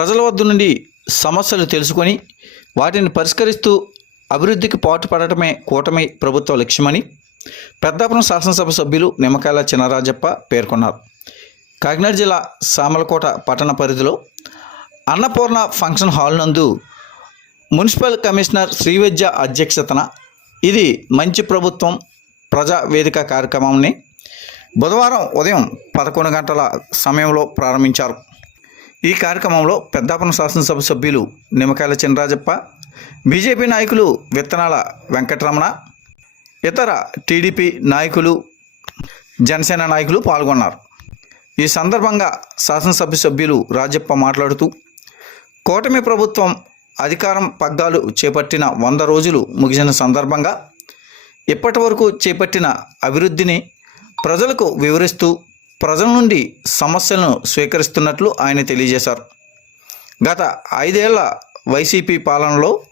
ప్రజల వద్ద నుండి సమస్యలు తెలుసుకొని వాటిని పరిష్కరిస్తూ అభివృద్ధికి పాటుపడటమే కూటమి ప్రభుత్వ లక్ష్యమని పెద్దాపురం శాసనసభ సభ్యులు నిమ్మకాయల చినరాజప్ప పేర్కొన్నారు. కాకినాడ జిల్లా సామలకోట పట్టణ పరిధిలో అన్నపూర్ణ ఫంక్షన్ హాల్ నందు మున్సిపల్ కమిషనర్ శ్రీవిద్య అధ్యక్షతన ఇది మంచి ప్రభుత్వం ప్రజా వేదిక కార్యక్రమాన్ని బుధవారం ఉదయం పదకొండు గంటల సమయంలో ప్రారంభించారు. ఈ కార్యక్రమంలో పెద్దాపురం శాసనసభ సభ్యులు నిమ్మకాయల చినరాజప్ప బీజేపీ నాయకులు విత్తనాల వెంకటరమణ ఇతర టీడీపీ నాయకులు జనసేన నాయకులు పాల్గొన్నారు. ఈ సందర్భంగా శాసనసభ్య సభ్యులు రాజప్ప మాట్లాడుతూ కూటమి ప్రభుత్వం అధికారం పగ్గాలు చేపట్టిన వంద రోజులు ముగిసిన సందర్భంగా ఇప్పటి వరకు చేపట్టిన అభివృద్ధిని ప్రజలకు వివరిస్తూ ప్రజల నుండి సమస్యలను స్వీకరిస్తున్నట్లు ఆయన తెలియజేశారు. గత ఐదేళ్ళ వైసీపీ పాలనలో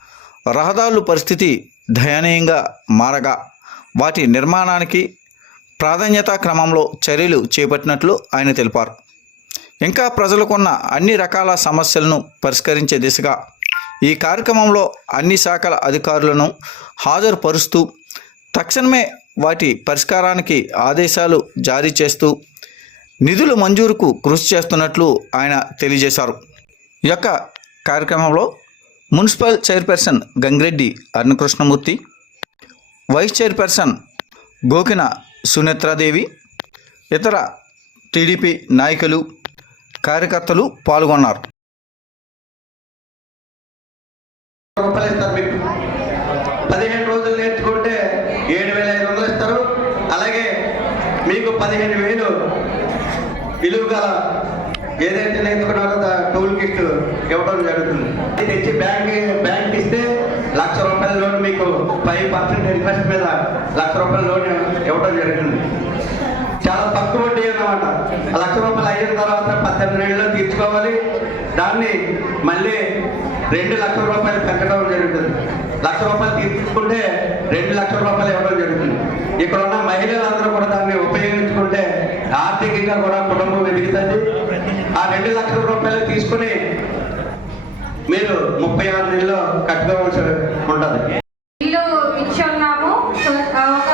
రహదారుల పరిస్థితి దయనీయంగా మారగా వాటి నిర్మాణానికి ప్రాధాన్యతా క్రమంలో చర్యలు చేపట్టినట్లు ఆయన తెలిపారు. ఇంకా ప్రజలకున్న అన్ని రకాల సమస్యలను పరిష్కరించే దిశగా ఈ కార్యక్రమంలో అన్ని శాఖల అధికారులను హాజరుపరుస్తూ తక్షణమే వాటి పరిష్కారానికి ఆదేశాలు జారీ చేస్తూ నిధులు మంజూరుకు కృషి చేస్తున్నట్లు ఆయన తెలియజేశారు. ఈ యొక్క కార్యక్రమంలో municipal chairperson Gangireddy Arunakrishnamurthy vice chairperson Gokina Sunetradevi ఇతర టీడీపీ నాయకులు కార్యకర్తలు పాల్గొన్నారు. రూపాయలు ఇస్తారు మీకు. పదిహేను రోజులు నేర్చుకుంటే ఏడు వేల ఐదు వందలు ఇస్తారు. అలాగే మీకు పదిహేను వేలు విలువ గల ఏదైతే నేర్చుకున్నారో టోల్ టూల్ కిట్ ఇవ్వడం జరుగుతుంది. ఇది తెచ్చి బ్యాంక్ బ్యాంక్ ఇస్తే లక్ష రూపాయల లోన్ మీకు ఫైవ్ పర్సెంట్ ఇంట్రెస్ట్ మీద లక్ష రూపాయల లోన్ ఇవ్వడం జరుగుతుంది. చాలా తక్కువ వడ్డీ అనమాట లక్ష రూపాయలు అయిన తర్వాత పద్దెనిమిది నెలల్లో తీర్చుకోవాలి. దాన్ని మళ్ళీ రెండు లక్షల రూపాయలు పెట్టడం జరుగుతుంది. లక్ష రూపాయలు తీసుకుంటే రెండు లక్షల రూపాయలు ఇవ్వడం జరుగుతుంది. ఇక్కడ ఉన్న మహిళలందరూ కూడా దాన్ని ఉపయోగించుకుంటే ఆర్థికంగా కూడా కుటుంబం ఆ రెండు లక్షల రూపాయలు తీసుకుని మీరు ముప్పై ఆరు నెలల్లో కట్టుకోవాల్సి ఉంటుంది ఇల్లు ఇచ్చి ఉన్నాము సో, ఆ, ఒక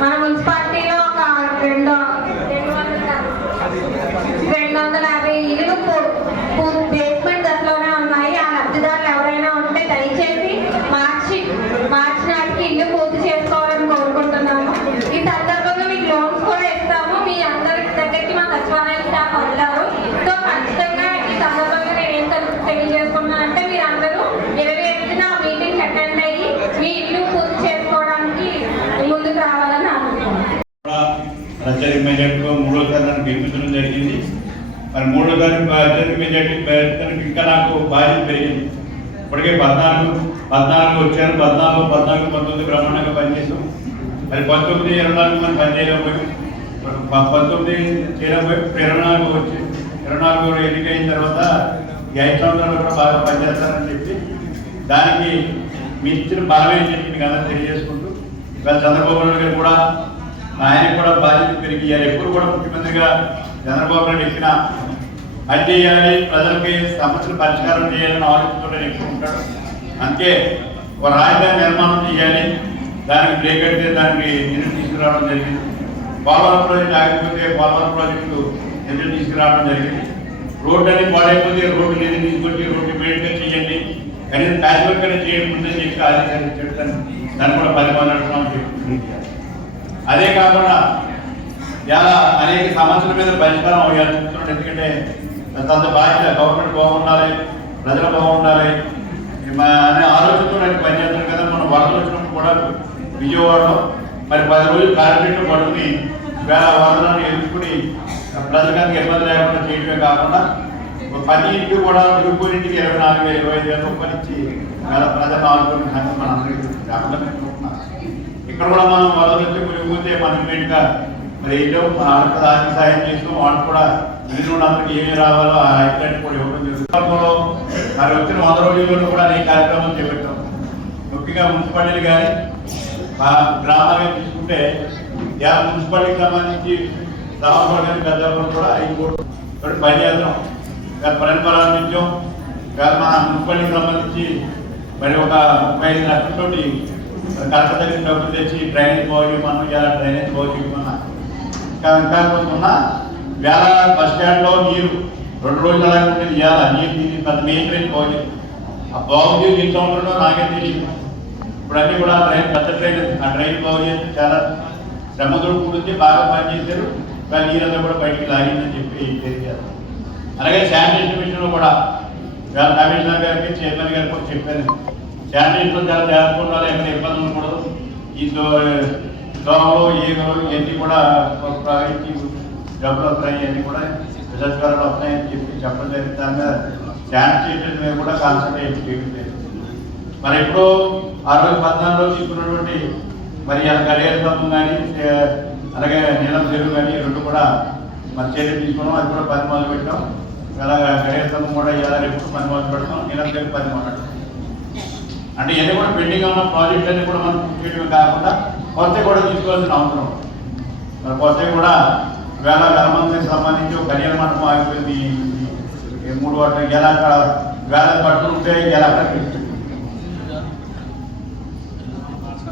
మన మున్సిపాలిటీలో ఒక రెండు రెండు వందల రెండు వందల యాభై ఇల్లు బేస్మెంట్ దశలోనే ఉన్నాయి ఆ లబ్ధిదారులు ఎవరైనా ఉంటే దయచేసి మార్చి మార్చి నాటికి ఇల్లు పూర్తి చేసుకోవాలని కోరుకుంటున్నాము ఈ సందర్భంగా మీకు లోన్స్ కూడా ఇస్తాము మీ అందరి దగ్గరికి మా సచివాలయం స్టాఫ్ వెళ్తారు సో ఖచ్చితంగా ఈ సందర్భంగా నేను ఏం తెలు- తెలియజేసుకున్నానంటే మీరు అందరూ ఇరవై ఎనిమిదిన మీటింగ్ అటెండ్ అయ్యి మీ ఇల్లు పూర్తి చేసుకోవడానికి ముందుకు రావాలని అనుకుంటున్నాను అత్యధిక మెజార్టీతో మూడోసారి నన్ను గెలిపించడం జరిగింది మరి మూడోసారి అత్యధిక మెజార్టీ పెరగడానికి ఇంకా నాకు బాధ్యత పెరిగింది. ఇప్పటికే పద్నాలుగు పద్నాలుగు వచ్చాను పద్నాలుగు పద్నాలుగు పంతొమ్మిది బ్రహ్మాండంగా పనిచేసాం మరి పంతొమ్మిది ఇరవై నాలుగు మంది పనిచేయలేకపోయాం పంతొమ్మిది చేయలేకపోయి. ఇరవై నాలుగు వచ్చి ఇరవై నాలుగు ఎన్నికైన తర్వాత ఈ ఐదు సంవత్సరాలు కూడా బాగా పనిచేస్తానని చెప్పి దానికి మీ ఇచ్చిన బలం ఏంటంటే మీకు అందరూ తెలియజేసుకుంటూ ఇవాళ చంద్రబాబు నాయుడు గారు కూడా ఆయన కూడా బాధ్యత పెరిగి ఎప్పుడు కూడా ముఖ్యమంత్రిగా చంద్రబాబు నాయుడు ఎక్కిన అది చేయాలి ప్రజలకి సమస్యలు పరిష్కారం చేయాలని ఆలోచించడం ఎక్కువ ఉంటాడు అంతే ఒక రాజధాని నిర్మాణం చేయాలి దానికి బ్రేక్ అయితే దానికి నిధులు తీసుకురావడం జరిగింది. పోలవరం ప్రాజెక్టు ఆగిపోతే పోలవరం ప్రాజెక్టు నిధులు తీసుకురావడం జరిగింది. రోడ్డు అనేది పాడైపోతే రోడ్డు నిధులు తీసుకొచ్చి రోడ్డు మెయింటైన్ చేయండి. కనీసం ప్యాచ్ వర్క్ చేయడం చెప్పి ఆదేశాలు ఇచ్చాడు దాన్ని దాన్ని కూడా పది మంది అదే కాకుండా చాలా అనేక సమస్యల మీద పరిష్కారం అవ్వాలి ఎందుకంటే అంత బాధ్యత? గవర్నమెంట్ బాగుండాలి ప్రజలు బాగుండాలి. మా- అనే ఆలోచనతో నేను పనిచేస్తాను కదా. మనం వరదలు వచ్చినప్పుడు కూడా విజయవాడలో మరి పది రోజులు కార్పొరేట్ పడుకుని వేల వరదలను ఎదుర్కొని ప్రజలకు ఇబ్బంది లేకుండా చేయడమే కాకుండా ఒక పది ఇంటికి కూడా ఇరుగు ఇంటికి ఇరవై నాలుగు వేల ఇరవై ఐదు వేల రూపాయలు ఇచ్చి వేళ ప్రజలు ఆదుకునే కానీ మన అందరికీ ఇక్కడ కూడా మనం వరదలు వచ్చి మునిగిపోతే మనం ఇమీడియట్గా మరి ఏంటో మన ఆడపిల్ల ఆర్థిక సహాయం చేస్తూ వాళ్ళు కూడా మిగిలిన అందరికి ఏమేమి రావాలో ఆ ఐక్యాన్ని కూడా ఇవ్వడం జరుగుతుంది మరి వచ్చిన వంద రోజుల్లో కూడా అనేక కార్యక్రమాలు చేపట్టాం. ముఖ్యంగా మున్సిపాలిటీలు కానీ మా గ్రామాలు తీసుకుంటే యా మున్సిపాలిటీకి సంబంధించి రామపూర్ కానీ పెద్దాపురం కూడా ఐదు కోట్లు పని చేద్దాం గత పని ప్రారంభించాం ఇవాళ మున్సిపాలిటీకి సంబంధించి మరి ఒక ముప్పై ఐదు లక్షలతోటి కలెక్టర్ దగ్గర డబ్బులు తెచ్చి డ్రైనేజ్ బాగు చేయమన్నా ఇలా డ్రైనేజ్ బాగు చేయమన్నా ఇంకా ఇంకా కొంత వేళ బస్ స్టాండ్లో నీరు రెండు రోజులు అలాగే ఉంటుంది ఇవాళ నీరు తీసి పెద్ద మెయిన్ డ్రైన్ బాగు ఆ బాగుంది చేసి ఎంత ఉంటుందో నాకే తెలియదు. ఇప్పుడు అన్నీ కూడా ట్రైన్ పెద్ద ట్రైన్ ఆ ట్రైన్ బాగు చేస్తే చాలా శ్రమతో కూడింది బాగా పనిచేశారు. ఇంకా నీరంతా కూడా బయటికి లాగిందని చెప్పి తెలియజేస్తారు అలాగే శానిటేషన్ విషయంలో కూడా వేళ కమిషనర్ గారికి చైర్మన్ గారికి కూడా చెప్పాను. శానిటేషన్ చాలా జాగ్రత్తగా ఉండాలి ఎక్కడ ఇబ్బంది ఉండకూడదు. ఈ దో- దోమలు ఈగలు ఇవన్నీ కూడా ప్రవహించి జబ్బులు వస్తాయి అన్నీ కూడా విషస్కారాలు వస్తాయని చెప్పి చెప్పడం జరిగింది దాని మీద శానిటేషన్ మీద కూడా కాన్సన్ట్రేట్ చేయలేదు మరి ఇప్పుడు ఆ రోజు పద్నాలుగులో తీసుకున్నటువంటి మరి ఆ గడియార స్తంభం కానీ అలాగే నీలం చెరువు కానీ రెండు కూడా మరి చర్యలు తీసుకున్నాం. అది కూడా పది మొదలు పెట్టాం. అలాగే గడియార స్తంభం కూడా ఇలా రేపు పది మొదలు పెడతాం. నీలం చెరువు పది మొదలు అంటే ఇవన్నీ కూడా పెండింగ్ ఉన్న ప్రాజెక్ట్ అన్ని కూడా మనం చేయడమే కాకుండా కొత్త కూడా తీసుకోవాల్సిన అవసరం. మరి కొత్త కూడా వేళ గణమంత్రికి సంబంధించి ఒక కళ్యాణ మండపం ఆగిపోయింది. మూడు వాటి ఎలా అక్కడ వేల బట్టలు ఉంటే ఎలా అక్కడ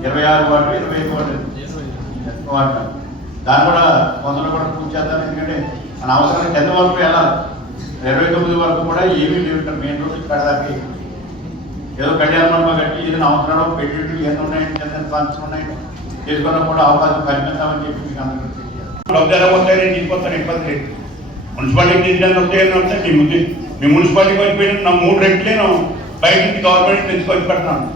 ఇరవై ఆరు వాటి ఇరవై ఐదు వాటి వాటి దాన్ని కూడా కొందరు కూడా పూర్తి చేద్దాం ఎందుకంటే మన అవసరం టెన్ వరకు వెళ్ళాలి ఇరవై తొమ్మిది వరకు కూడా ఏమీ లేవు ఇక్కడ. మెయిన్ రోడ్ ఇక్కడ దాకా. ఏదో కళ్యాణ మండపం కట్టి ఏదైనా అవసరాలు పెట్టి ఎన్ని ఉన్నాయండి? ఎంత ఫంక్షన్ ఉన్నాయండి? చేసుకున్నా కూడా అవకాశం కల్పిస్తామని చెప్పి మీకు అందరికీ తెలియజేయాలి. వస్తాయి తీసుకొస్తాను ఇబ్బంది లేదు. మున్సిపాలిటీకి తీసుకెళ్ళి వస్తాయని వస్తే మీ ముందు మీ మున్సిపాలిటీకి వచ్చిపోయిన నా మూడు రెట్లు నేను బయట నుంచి గవర్నమెంట్ తెచ్చుకొని పెడతాను.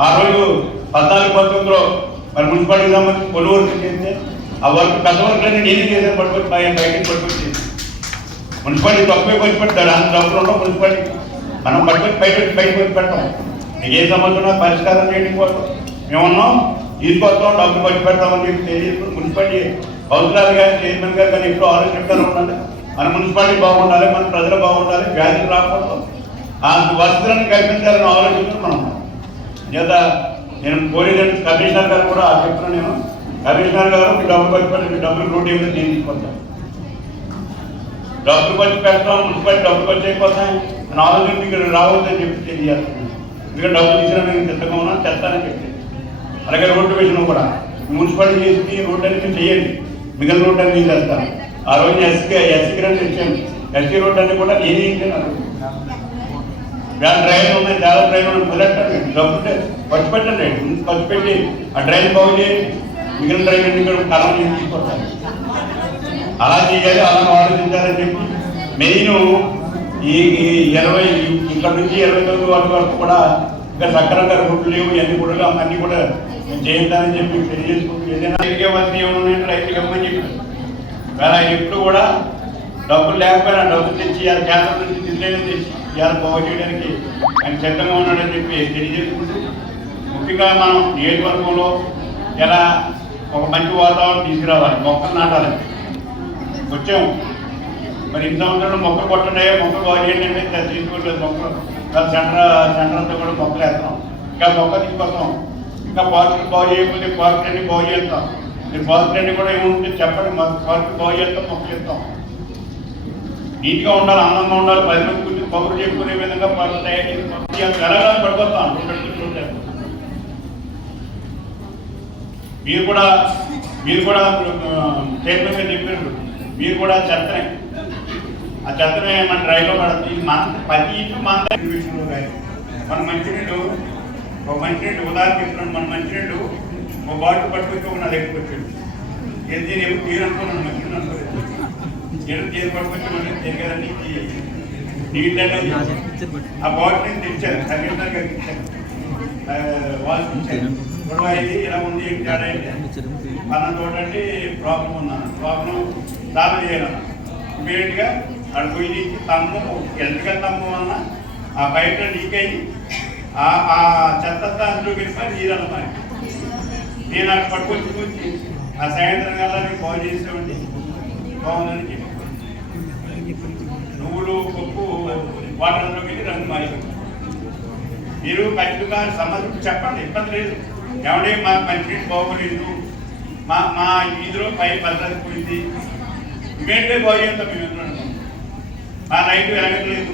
ఆ రోజు పద్నాలుగు పంతొమ్మిదిలో మరి మున్సిపాలిటీకి సంబంధించి కొలు వర్క్ చేస్తే ఆ వర్క్ పెద్ద వర్క్ అన్ని నేనే చేశాను పట్టుకొచ్చి బయ- బయటికి పట్టుకొచ్చి. మున్సిపాలిటీ తప్పే పని పెడతారు అంత డబ్బులు ఉండవు మున్సిపాలిటీ. మనం పట్టుకొని బయట బయట వచ్చి పెడతాం. మీకు ఏ సమస్య పరిష్కారం చేయడం కోసం మేమున్నాం తీసుకొస్తాం డబ్బులు వచ్చి పెడతామని చెప్పి తెలియదు. మున్సిపాలిటీ కౌన్సిలర్ గారు చైర్మన్ గారు కానీ ఎప్పుడు ఆలోచిస్తూనే ఉండాలి. మన మున్సిపాలిటీ బాగుండాలి మన ప్రజలు బాగుండాలి వ్యాధులు రాకూడదు. ఆ వసతులను కల్పించాలని ఆలోచిస్తూ మనం చేత నేను పోలీస్ కమిషనర్ గారు కూడా చెప్తున్నాను నేను. కమిషనర్ గారు మీ డబ్బులు ఖర్చు పెట్టి మీ డబ్బులు రోడ్డు ఏమైనా నేను తీసుకొస్తాను. డబ్బులు ఖర్చు పెడతాం మున్సిపాలిటీ డబ్బులు ఖర్చు అయిపోతాయి. అని ఆలోచన మీకు రావద్దని చెప్పి తెలియజేస్తున్నాను ఎందుకంటే డబ్బులు తీసిన నేను సిద్ధంగా ఉన్నాను చెత్తానని చెప్పి. అలాగే రోడ్డు విషయంలో కూడా మున్సిపాలిటీ చేసి రోడ్డు అనేది చేయండి. మిగిలిన రోడ్ అనేది నేను చేస్తాను ఆ రోజు ఎస్కే ఎస్సీ గ్రాంట్ ఇచ్చాను ఎస్సీ రోడ్ అన్ని కూడా నేనే ఇచ్చాను దాని డ్రైన్ ఉన్నాయి చాలా డ్రైవర్ ఉన్నాయి మొదలెట్టండి డబ్బులు ఖర్చు పెట్టండి ఖర్చు పెట్టి ఆ డ్రైన్ బాగు చేయండి మిగిలిన డ్రైవర్ అన్ని కూడా కలం నేను తీసుకొస్తాను. అలా చేయాలి అలా ఆలోచించాలని చెప్పి. మెయిన్ ఈ ఈ ఇరవై ఇక్కడ నుంచి ఇరవై తొమ్మిది వరకు వరకు కూడా ఇంకా సక్రంగా గుడ్లు లేవు ఇవన్నీ కూడా అన్నీ కూడా మేము చేయించాలని చెప్పి తెలియజేసుకుంటూ ఏదైనా ఇవ్వాల్సిన ఏమైనా ఉన్నాయంటే రైతులు చెప్పి వేళ ఎప్పుడు కూడా డబ్బులు లేకపోయినా డబ్బులు తెచ్చి ఇవాళ కేంద్రం నుంచి దిల్లీలో తెచ్చి ఇవాళ బాగు చేయడానికి ఆయన సిద్ధంగా ఉన్నాడని చెప్పి తెలియజేసుకుంటూ ముఖ్యంగా మనం నియోజకవర్గంలో ఎలా ఒక మంచి వాతావరణం తీసుకురావాలి మొక్కలు నాటాలి వచ్చాం మరి ఇంత సంవత్సరం మొక్కలు కొట్టండి మొక్కలు బాగు చేయండి అంటే మొక్కలు. సెంటర్ సెంటర్ అంతా కూడా మొక్కలు వేస్తాం. ఇంకా మొక్క తీసుకొస్తాం. ఇంకా పార్కులు బాగు చేయకుండా పార్క్ అన్ని బాగు చేస్తాం. మీరు పార్క్ అన్ని కూడా ఏముంటే చెప్పండి? మాకు పార్క్ బాగు చేస్తాం మొక్కలు ఇస్తాం నీట్గా ఉండాలి ఆనందంగా ఉండాలి పది మంది కూర్చొని కబురు చెప్పుకునే విధంగా పార్కులు తయారు చేసి ఎలాగా పడిపోతాం. మీరు కూడా మీరు కూడా చైర్మన్ గారు చెప్పారు. మీరు కూడా చెత్తనే. ఆ చెత్తనే మన డ్రైవ్లో పడుతుంది? మన ప్రతి ఇంట్లో మన విషయంలో మన మంచినీళ్ళు ఒక మంచినీళ్ళు ఉదాహరణ ఇస్తున్నాడు మన మంచినీళ్ళు ఒక బాటిల్ పట్టుకొచ్చి ఒక నా దగ్గరికి వచ్చాడు. ఏం నేను ఎప్పుడు తీరు అనుకున్నాను మంచినీళ్ళు అనుకోలేదు. ఏదో తీరు పట్టుకొచ్చి మన తిరిగారని నీళ్ళు ఆ బాటిల్ తెచ్చారు కమిషనర్ గారికి ఇచ్చారు ఆ, గొడవ ఇది ఇలా ఉంది ఏంటి తేడా ఏంటి మన చూడండి ప్రాబ్లం ఉన్నాను ప్రాబ్లం సాల్వ్ చేయాలన్న. ఇమీడియట్గా అటు పోయి తమ్ము ఎందుకని తమ్ము అన్న ఆ బయట లీక్ అయ్యి ఆ చెత్త దాంట్లో వెళ్ళిపోయి నీరు అన్నమాట నేను అక్కడ పట్టుకొచ్చి కూర్చి ఆ సాయంత్రం కల్లా నేను కాల్ చేసామండి బాగుందని చెప్పి. నువ్వులు పప్పు వాటర్ వెళ్ళి రంగు మారిపోయింది మీరు ఖచ్చితంగా సమస్య చెప్పండి ఇబ్బంది లేదు. ఏమంటే మాకు మంచి బాగోలేదు మా మా వీధిలో పై భద్రత పోయింది ఇమీడియట్గా బాగు చేస్తాం మేము మా నైట్ ఎలాగట్లేదు